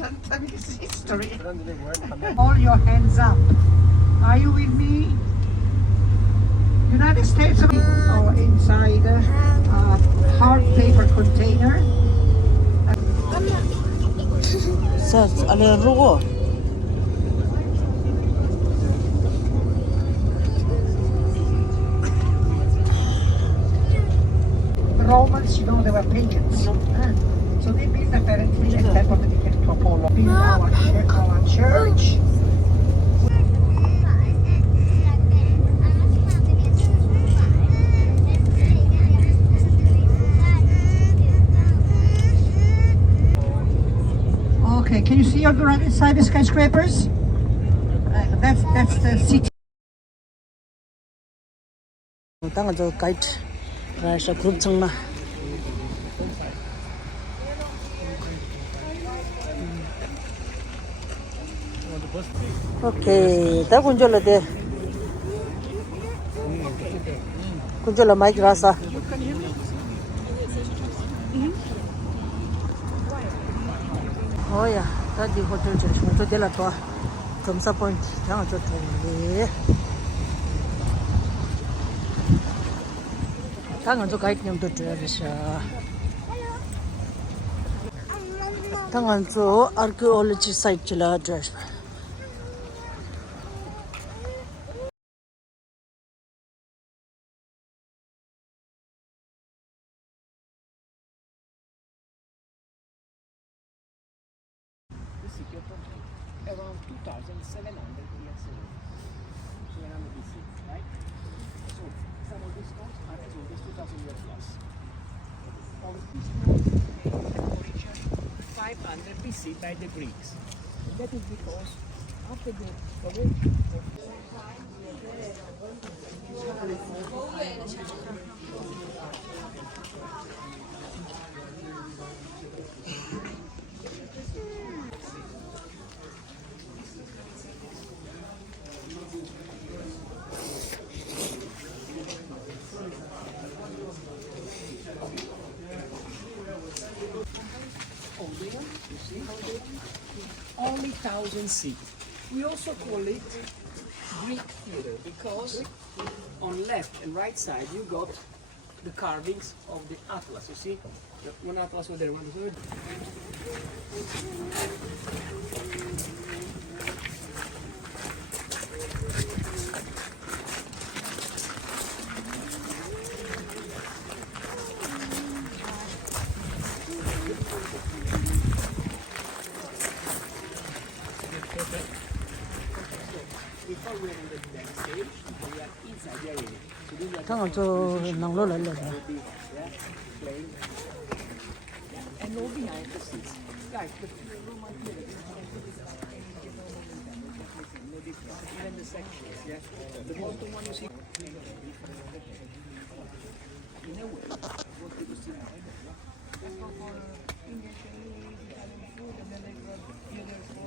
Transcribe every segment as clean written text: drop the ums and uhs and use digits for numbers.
important history. All your hands up. Are you with me? United States of or inside a hard paper container. Says ale rugo. The Romans, they were pagans. So they built apparently a temple dedicated to Apollo. Built our church. Okay, can you see on the right side the skyscrapers? That's the city. Tang jo kite ra sha group changma. Okay, da kunjola de. Kunjola mic rasa. Oh yeah, that the hotel church mo to de la to. Kamsa point tang jo to. Tang jo kite nyam to sha. Tang jo archaeology site chila address. The city of Pompeii, around 2,700 years ago. 700 BC, right? So, some of these stones are as old as 2,000 years plus. All of these stones had origin 500 BC by the Greeks. And that is because after the you see, only 1,000 seats. We also call it Greek theater because on left and right side you got the carvings of the atlas. You see, the one atlas over there, one third. Before we're in the backstage, we are inside the arena. So these are Tang jo nang lo la la. playing. And all behind the scenes. Guys, the Roman theater no difference. Even the sections, yeah. The bottom one you see. In a way, what do you see now? They go for English, Italian food, and then they go theater for.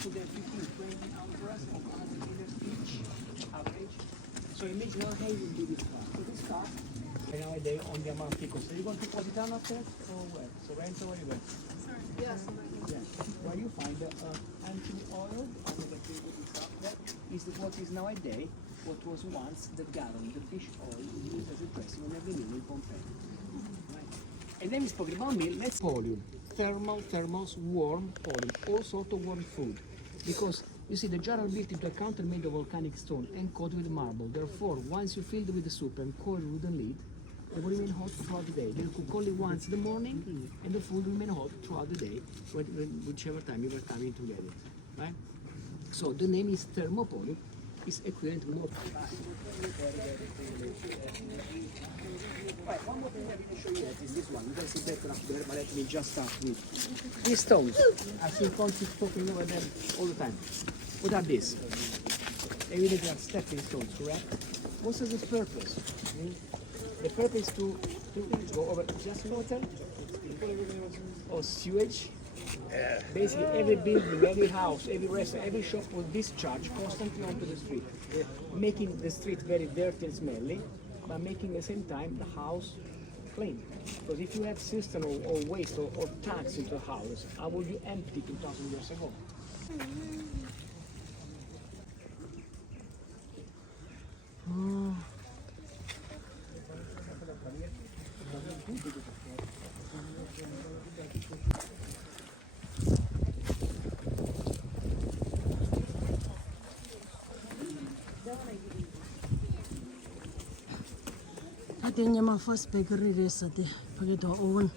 To the 15, 20 ounces of 100 liters each average. So it makes no hay into this car. So this car, right nowadays on the Amalfi Coast. Are you going to Positano after or where? Sorrento, where you go? Sorry. Yes. Yeah. Where you find the anchovy oil, that is what is nowadays what was once the gallon, the fish oil used as a dressing on every meal in Pompeii. Right. And then we spoke about meal, let's volume. Thermals, warm, volume, all sort of warm food. Because you see the jar are built into a counter made of volcanic stone and coated with marble. Therefore, once you fill them with the soup and coil wooden lid, they will remain hot throughout the day. They cook only once in the morning, and the food will remain hot throughout the day, whichever time you were coming to get it. Right? So the name is Thermopylae, is equivalent to more. Right, one more thing I will show you that is this one. You can see better up there, but let me just start with these stones. I see concepts talking over them all the time. What are these? Evidently are stepping stones, correct? What is its purpose? The purpose is to go over just water or sewage. Basically, every building, every house, every restaurant, every shop will discharge constantly onto the street, making the street very dirty and smelly, but making at the same time the house clean. Because if you have cistern or waste or tanks into a house, how would you empty 2,000 years ago? I think my first bakery is at the potato oven.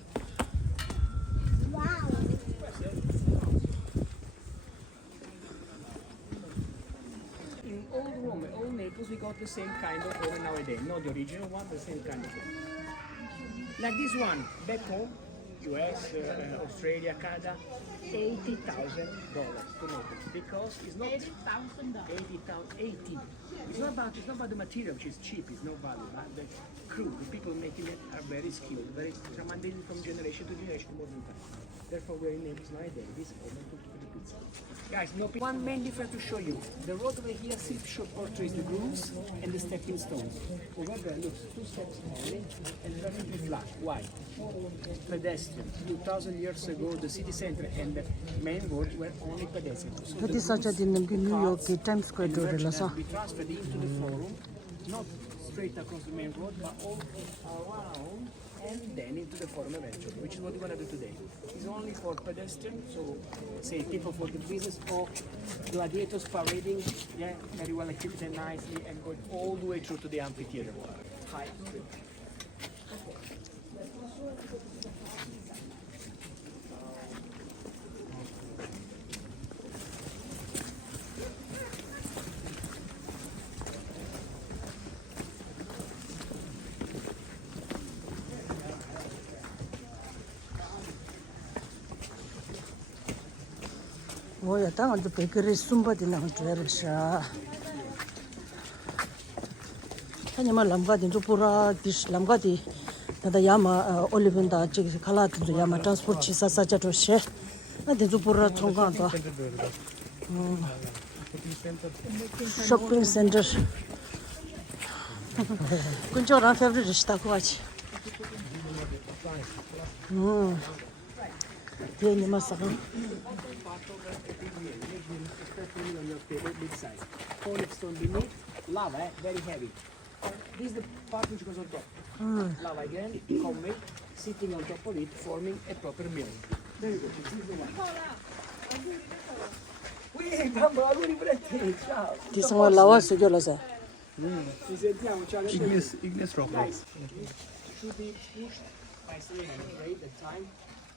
In old Rome, old Naples, we got the same kind of oven nowadays. Not the original one, the same kind of oven. Like this one, back home, US, Australia, Canada, $80,000 to Naples, because it's not $80,000. It's not about the material, which is cheap. It's no value. But the crew, the people making it, are very skilled, very tremendous from generation to generation, modern time. Therefore, we're in Naples nowadays. This is oven to the pizza. Guys, one main difference to show you. The road over here still portrays the grooves and the stepping stones. Over there, look, two steps only and perfectly flat. Why? Pedestrian. 2,000 years ago, the city center and the main road were only pedestrian. So That is such a thing in New York, Times Square road. be transferred into the forum, not straight across the main road, but all around and then into the forum eventually, which is what we're going to do today. It's only for pedestrians, so say people for the business or gladiators parading, yeah, very well equipped and nicely, and going all the way through to the amphitheater. High street. 뭐야, 당한테 베이커리 숨바디나 줄알았어. 하니만 람가디 좀 보라 디시 람가디 나다 야마 올리벤다 저기 칼라도 야마 트랜스포트 치사사자도 셰. 나데 좀 보라 총가도. 쇼핑 센터. 근처랑 페브리트 시다고 하지. Tieni masaka. On your table, big size. Olive stone beneath, lava, very heavy. This is the part which goes on top. Lava again, homemade, sitting on top of it, forming a proper meal. There you go. This is the one. Ti sono lawa sugolasa. Ci sentiamo, ciao. Ignis rock. Guys, should be pushed by someone, right? The time.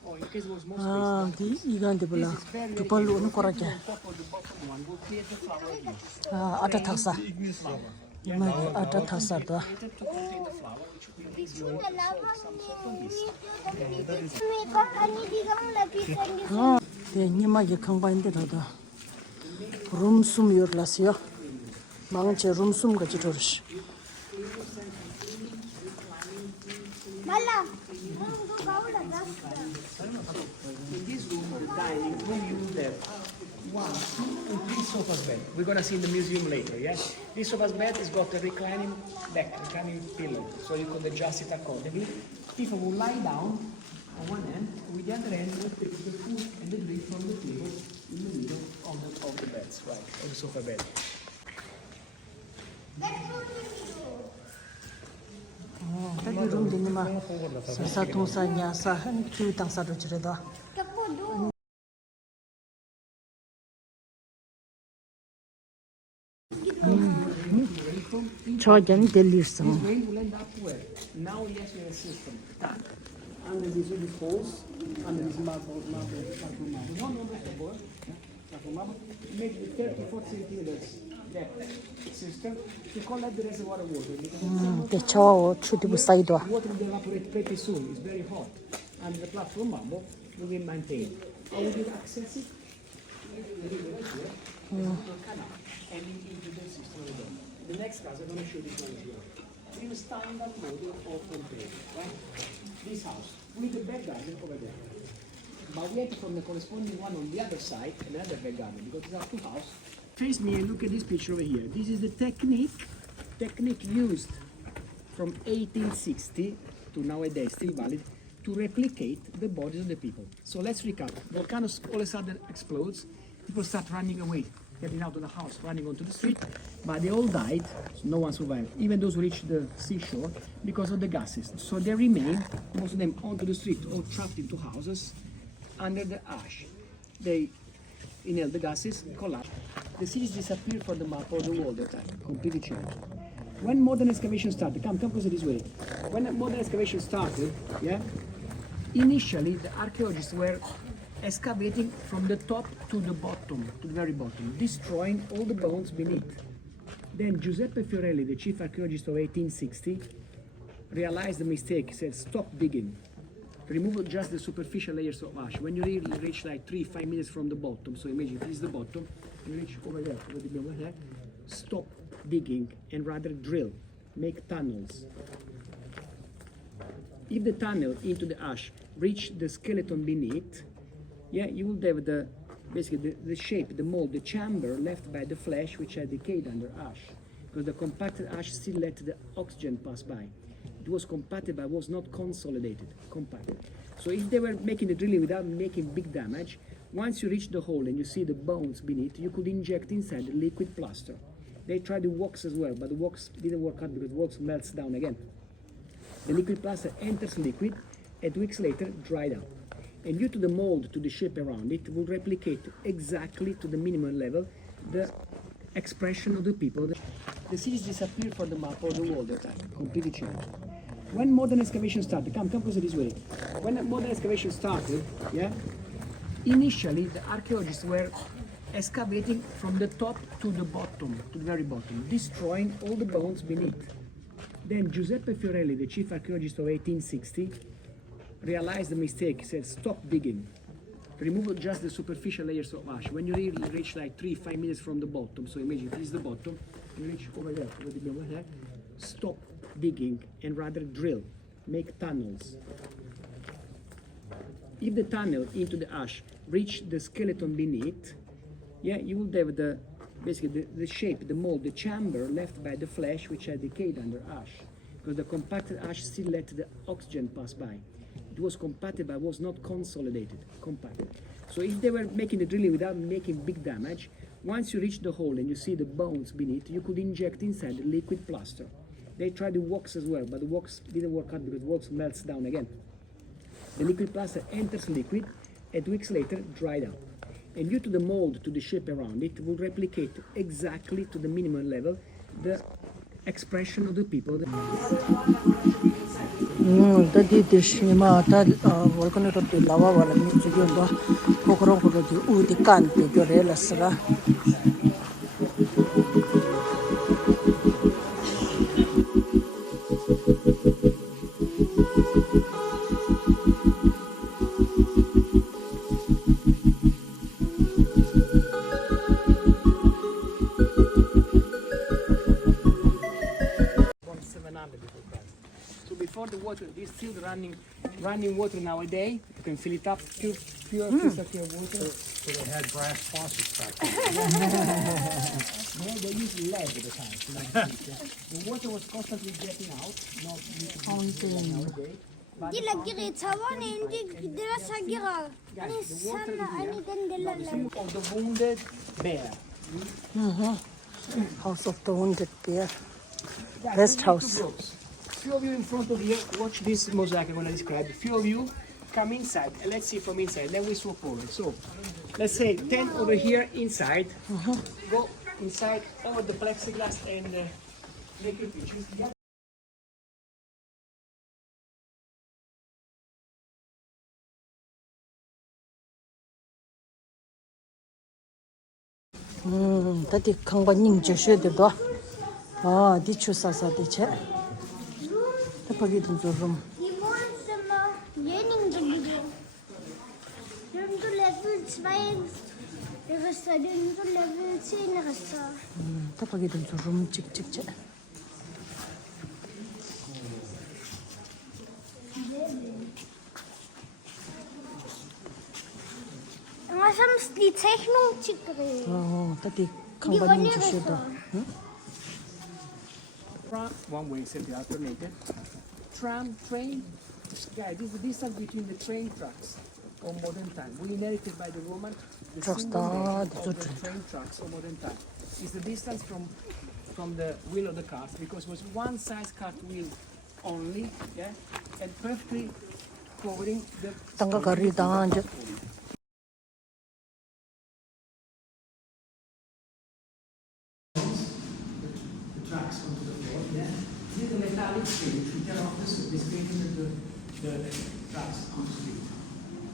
Or in case it was more 아, 디 이간데 몰라. 두 발로 오는 거라게. top of the bottom one will create the flower again. 아, 아टा 탁사. Ignis lava. 이마 아टा 탁사다. To contain the flower, which will be some sort of mist. 아, 네, 니마게 강바인데다다. 룸숨 요르라시요. 망체 룸숨 같이 저르시. In this room, the dining room, you have 1, 2, and 3 sofas bed. We're gonna see in the museum later, yes? This sofa's bed has got a reclining back, reclining pillow, so you could adjust it accordingly. People will lie down on one end, with the other end, will take the food and the drink from the table in the middle of the beds, right, of the sofa bed. 여기 룸 되니마. 사사 동사냐 사한 큐 당사로 지르다. 저전 델리스. This way will end up where? Now, yes, we have a system. Tap. Under these little holes, under these marble. No, no, no, platform marble, made with 30-40 centimeters depth system to collect the reservoir of water. Because 대 차와 추디부 사이도아. water will evaporate pretty soon. It's very hot, and the platform marble will be maintained. How would you access it? And into the system again. The next class, I'm going to show this one here. In a standard model of Pompeii, right? This house with the back garden over there. But we have from the corresponding one on the other side, another back garden, because these are two houses. Face me and look at this picture over here. This is the technique used from 1860 to nowadays, still valid, to replicate the bodies of the people. So let's recap. Volcano all of a sudden explodes. People start running away, getting out of the house, running onto the street. But they all died, so no one survived, even those who reached the seashore, because of the gases. So they remain, most of them onto the street, all trapped into houses, under the ash. They inhale the gases, collapse. The cities disappear from the map of the world at the time, completely changed. When modern excavation started, come closer this way. When modern excavation started, initially the archaeologists were excavating from the top to the bottom, to the very bottom, destroying all the bones beneath. Then Giuseppe Fiorelli, the chief archaeologist of 1860, realized the mistake, said, stop digging. Remove just the superficial layers of ash. When you reach like 3-5 meters from the bottom, so imagine this is the bottom, you reach over there, stop digging and rather drill, make tunnels. If the tunnel into the ash reach the skeleton beneath, you will have basically the shape, the mold, the chamber left by the flesh which had decayed under ash, because the compacted ash still let the oxygen pass by. It was compacted but was not consolidated, compacted. So if they were making the drilling without making big damage, once you reach the hole and you see the bones beneath, you could inject inside the liquid plaster. They tried the wax as well, but the wax didn't work out because wax melts down again. The liquid plaster enters liquid, and 2 weeks later dried out. And due to the mold, to the shape around it, will replicate exactly to the minimum level the expression of the people. The cities disappeared from the map of the world at the time, completely changed. When modern excavation started, come closer this way. When modern excavation started, initially the archaeologists were excavating from the top to the bottom, to the very bottom, destroying all the bones beneath. Then Giuseppe Fiorelli, the chief archaeologist of 1860, realized the mistake, said, stop digging. Remove just the superficial layers of ash. When you reach like 3-5 meters from the bottom, so imagine this is the bottom, you reach over there, stop digging and rather drill, make tunnels. If the tunnel into the ash reach the skeleton beneath, you will have basically the shape, the mold, the chamber left by the flesh which had decayed under ash, because the compacted ash still let the oxygen pass by. It was compacted but was not consolidated, compacted. So if they were making the drilling without making big damage, once you reach the hole and you see the bones beneath, you could inject inside the liquid plaster. They tried the wax as well, but the wax didn't work out because wax melts down again. The liquid plaster enters liquid, and 2 weeks later dried out. And due to the mold, to the shape around it, will replicate exactly to the minimum level the expression of the people. Da di shima da volcano di lava wala mi judo kokoro ko di u di kan di gorela sra. So before the water, this still running water nowadays. You can fill it up, pure crystal clear water. So they had brass faucets back then. No, they used lead at the time. The water was constantly getting out, not nowadays. دي لقيت ثواني عندي دراسة قراءة أنا سنة أنا دندلة Of the wounded bear. House of the Wounded Bear. Guys, Rest we need house. two blocks. Few of you in front of here, watch this mosaic I'm going to describe. Few of you come inside and let's see from inside. Then we swap over. So, let's say 10 over here inside. Go inside over the plexiglass and make your pictures. 다디 강바 닝제 쉐데도 아 디추사사 데체 다파기든 좀 Die Wohnzimmer, Lenin-Gebiete. Wir haben so Level 2 Rester, wir haben so Level 10 Rester. 다파기든 좀 찍찍제 Was haben sie die Zeichnung gedreht? 다디 강바 닝제 쉐도 One way simply alternated. Tram, train. Yeah, this is the distance between the train tracks of modern time. We inherited by the Roman the Tracks single leg the of the train tracks of modern time. It's the distance from the wheel of the cart because it was one size cart wheel only, yeah, and perfectly covering the 땅가 가리다 이제 tracks onto the floor. Yeah, this is the metallic screen which we can offer this creating the tracks on the street.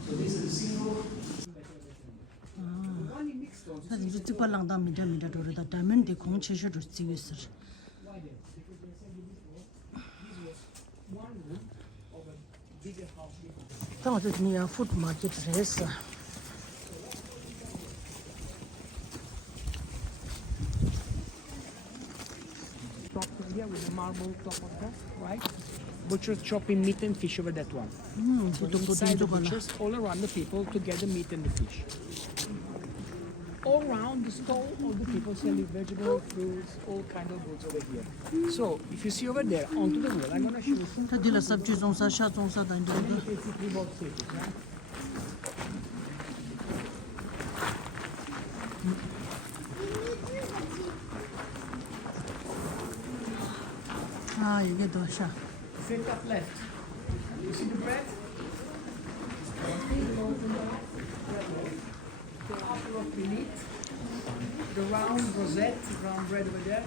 So this is a single. 다디 이제 특발랑다 미다 도르다 다면데 공체셔도 찍으스 당어도 니야 푸드 마켓 레스 Top here with the marble top of that, right? Butchers chopping meat and fish over that one. So inside the butchers, all around the people to get the meat and the fish. All around the stall, all the people selling vegetables, fruits, all kind of goods over here. So if you see over there onto the wheel, I'm gonna show you some 다디라 삽주 종사 샤 종사 단데 basically both cities, right? 아 이게 더 샤. Sit up left. You see the bread? The apple of the meat, the round rosette, round bread over there.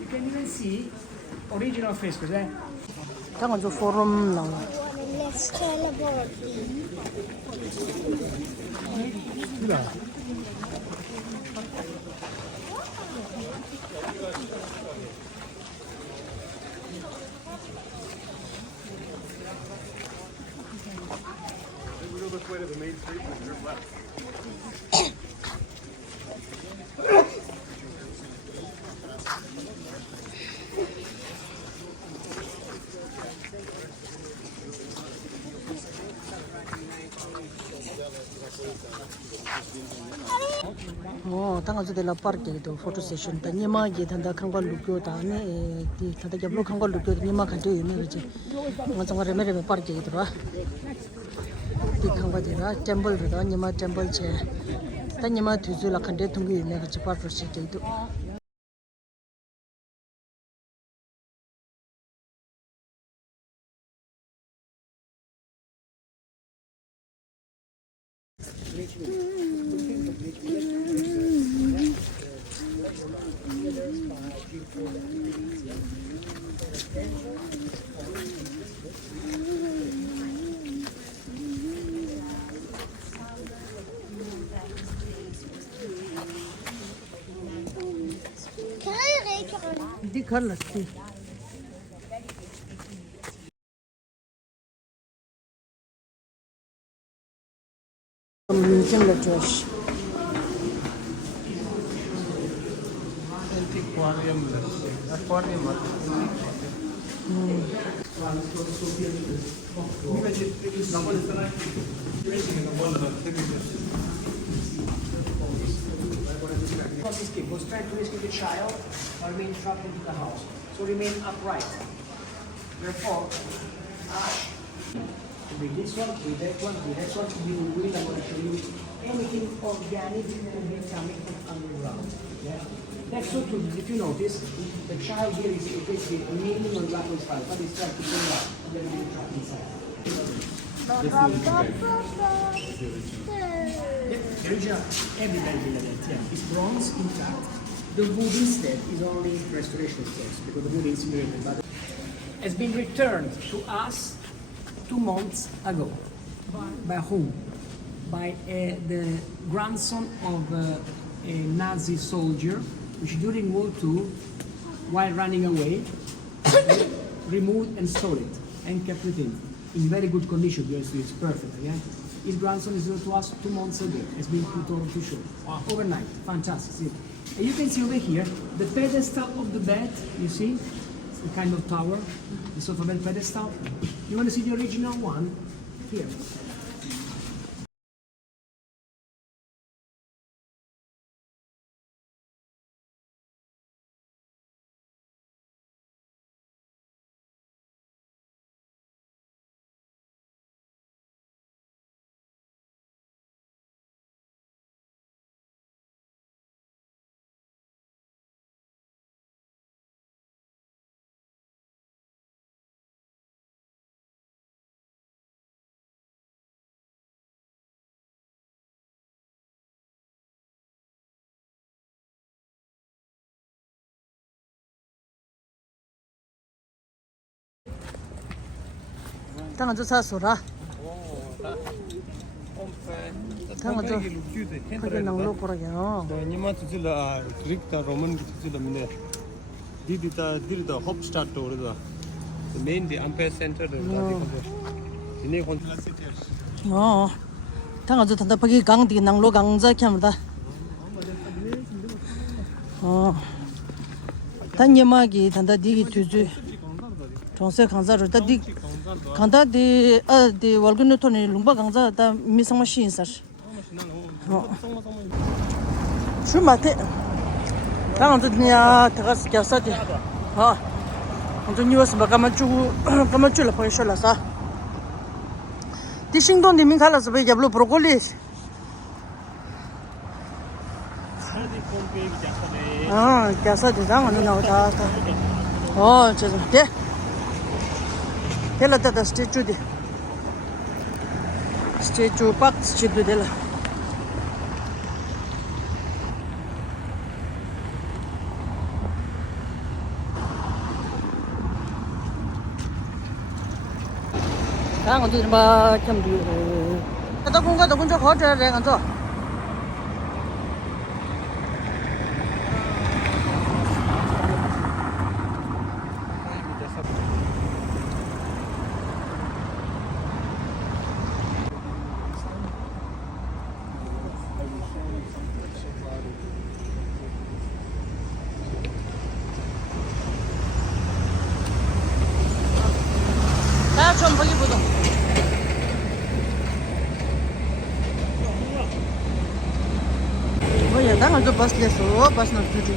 You can even see original frescoes, eh? 당은 저 포럼 나와. Let's celebrate. We go this way to the main street and turn left. 당은 저들 파르케도 포토 세션 다 니마게 단다 강발 루교다 네 디 다다 잡로 강발 루교 니마 간도 유명하지 뭔가 정말 레메레 파르케 들어와 디 강바디라 템플르다 니마 템플 체 다니마 투줄라 칸데 퉁기 유명하지 파르토 시테도 디 칼라스티 뮤지엄 조시 This kid was trying to rescue the child but remained trapped into the house. So remain upright. Therefore, with this one, with that one, with that one, you will, I'm going to show you anything organic will be coming from underground. Yeah? That's so true. If you notice, the child here is basically kneeling on Raffles fire, but he's trying to pull out. Then he will trap inside. The original, everybody did that, yeah. It's bronze intact. The wood instead is only restoration steps because the wood is incinerated, but has been returned to us 2 months ago. By whom? By the grandson of a Nazi soldier, which during World II, while running away, removed and stole it and kept it in very good condition. Because it's perfect. Yeah? His grandson is here to us 2 months ago. It's been put on to show. Overnight. Fantastic. See? And you can see over here the pedestal of the bed. You see? It's the kind of tower. The sort of bed pedestal. You want to see the original one? Here. 당은 저 사소라. 당은 저 그게 나올로 거라요. Nima tuzula Greek ta Roman tuzula mine. Did the hop start to the main the Empire Center the ini consular city. 당은 저 단다 거기 강디 나올로 강자 캠다. 단예마기 단다 디기 투주. 정세 강자로 다디 강다디 디 월근노 토니 룽바 강자 다 미상마 시인사. 슈마테 당한테냐 다가스 갸사데 언제니와스 바카마추 카마추라 포이셜라사 디싱돈 디밍칼라스 베 잡로 브로콜리 갸사데 당한테 나오다 저데 텔라다 스태츄디 스태츄 박 스태츄 델라 당은 좀 봐, 좀 더. 공가도 먼저 거절 내가 저. 좀 보기 보자. 뭐야, 당을 좀 봤을래서, 봤으면 주지.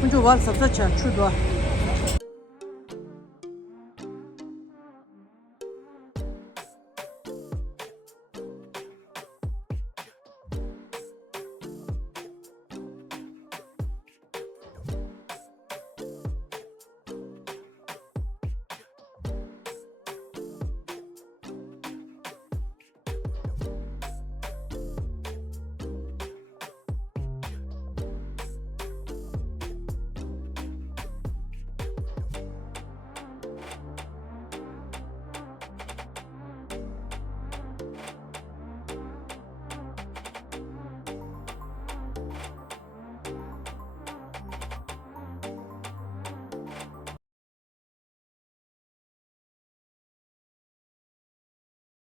먼저 와서 섭섭차, 추도.